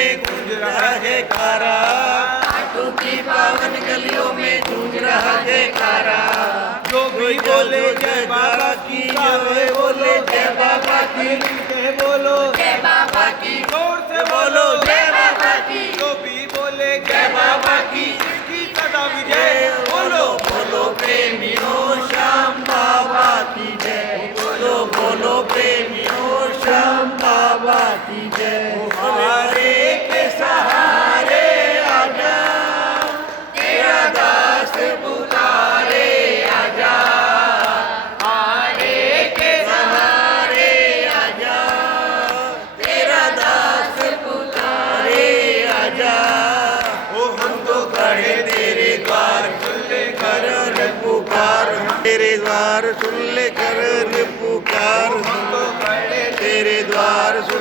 में गूंज रहा जयकारा, घाटों की पावन गलियों में गूंज रहा जयकारा। जो भी बोले जय बाबा की, वे बोले जय बाबा की, के बोलो जय बाबा की, जोर से बोलो जय बाबा की, जो भी बोले जय बाबा की, इसकी सदा विजय। बोलो बोलो प्रेमियों श्याम बाबा की जय, बोलो बोलो प्रेमियों श्याम बाबा की जय। हमारे के सहारे आजा, तेरा दास पुकारे आजा, हारे के सहारे आजा, तेरा दास पुकारे आजा। ओ हम तो खड़े तेरे द्वार, सुन ले कर पुकार, तेरे द्वार सुन ले कर पुकार, हम तो खड़े तेरे द्वार सुन